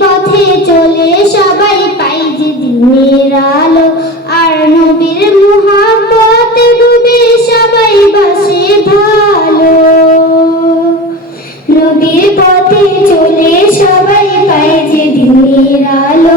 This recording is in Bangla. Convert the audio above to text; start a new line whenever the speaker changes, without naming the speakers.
পথে চলে সবাই পাই যে দিনের আলো। আর নবীর মুহাব্বতে ডুবে সবাই বাসে ভালো। নবীর পথে চলে সবাই পাই যে দিনের আলো।